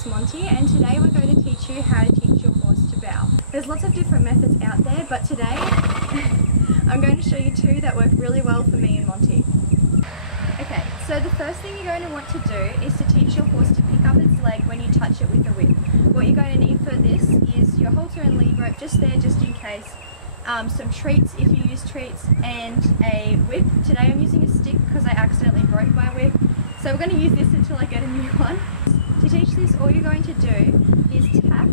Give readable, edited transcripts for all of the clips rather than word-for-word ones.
horse Monty, and today we're going to teach you how to teach your horse to bow. There's lots of different methods out there, but today I'm going to show you two that work really well for me and Monty. Okay, so the first thing you're going to want to do is to teach your horse to pick up its leg when you touch it with the whip. What you're going to need for this is your halter and lead rope just there, just in case, some treats if you use treats, and a whip. Today I'm using a stick because I accidentally broke my whip, so we're going to use this until I get a new one. To teach this, all you're going to do is tap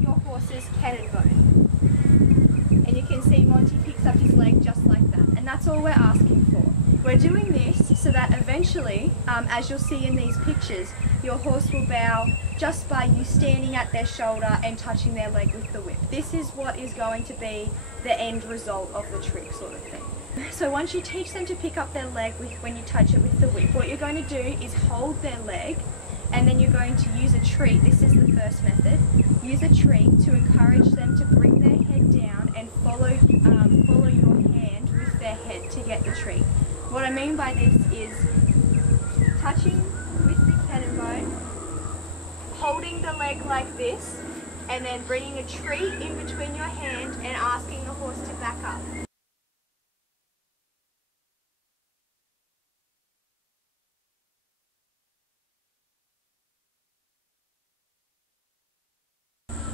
your horse's cannon bone, and you can see Monty picks up his leg just like that, and that's all we're asking for. We're doing this so that eventually, as you'll see in these pictures, your horse will bow just by you standing at their shoulder and touching their leg with the whip. This is what is going to be the end result of the trick, sort of thing. So once you teach them to pick up their leg when you touch it with the whip, what you're going to do is hold their leg, and then you're going to use a treat. This is the first method. Use a treat to encourage them to bring their head down and follow your hand with their head to get the treat. What I mean by this is touching with the cannon bone, holding the leg like this, and then bringing a treat in between your hand and asking the horse to back up.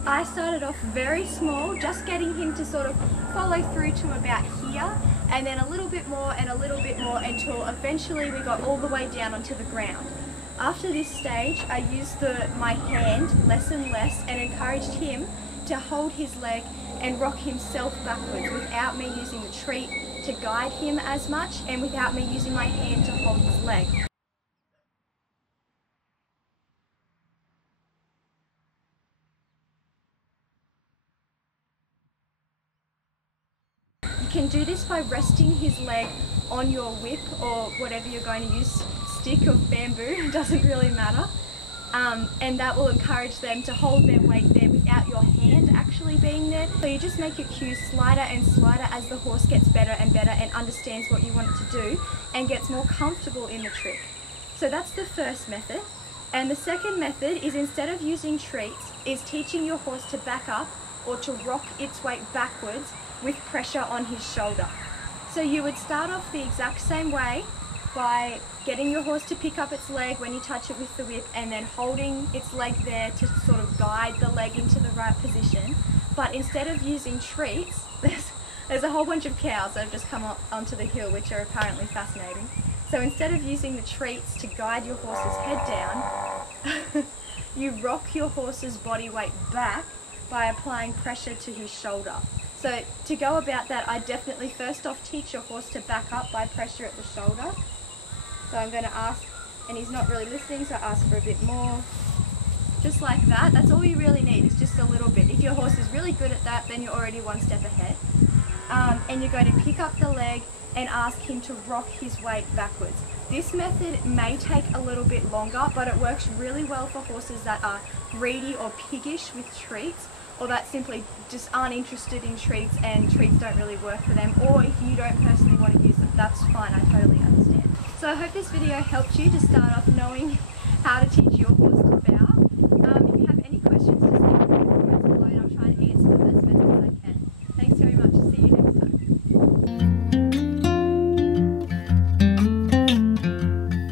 I started off very small, just getting him to sort of follow through to about here, and then a little bit more and a little bit more until eventually we got all the way down onto the ground. After this stage, I used my hand less and less and encouraged him to hold his leg and rock himself backwards without me using the treat to guide him as much and without me using my hand to hold his leg. You can do this by resting his leg on your whip or whatever you're going to use, stick of bamboo, doesn't really matter, and that will encourage them to hold their weight there without your hand actually being there. So you just make your cues slighter and slighter as the horse gets better and better and understands what you want it to do and gets more comfortable in the trick. So that's the first method. And the second method is, instead of using treats, is teaching your horse to back up or to rock its weight backwards with pressure on his shoulder. So you would start off the exact same way by getting your horse to pick up its leg when you touch it with the whip, and then holding its leg there to sort of guide the leg into the right position. But instead of using treats, there's a whole bunch of cows that have just come onto the hill, which are apparently fascinating. So instead of using the treats to guide your horse's head down, you rock your horse's body weight back by applying pressure to his shoulder. So to go about that, I definitely first off teach your horse to back up by pressure at the shoulder. So I'm going to ask, and he's not really listening, so I ask for a bit more. Just like that. That's all you really need, is just a little bit. If your horse is really good at that, then you're already one step ahead. And you're going to pick up the leg and ask him to rock his weight backwards. This method may take a little bit longer, but it works really well for horses that are greedy or piggish with treats, or that simply just aren't interested in treats and treats don't really work for them, or if you don't personally want to use them, that's fine, I totally understand. So I hope this video helped you to start off knowing how to teach your horse to bow.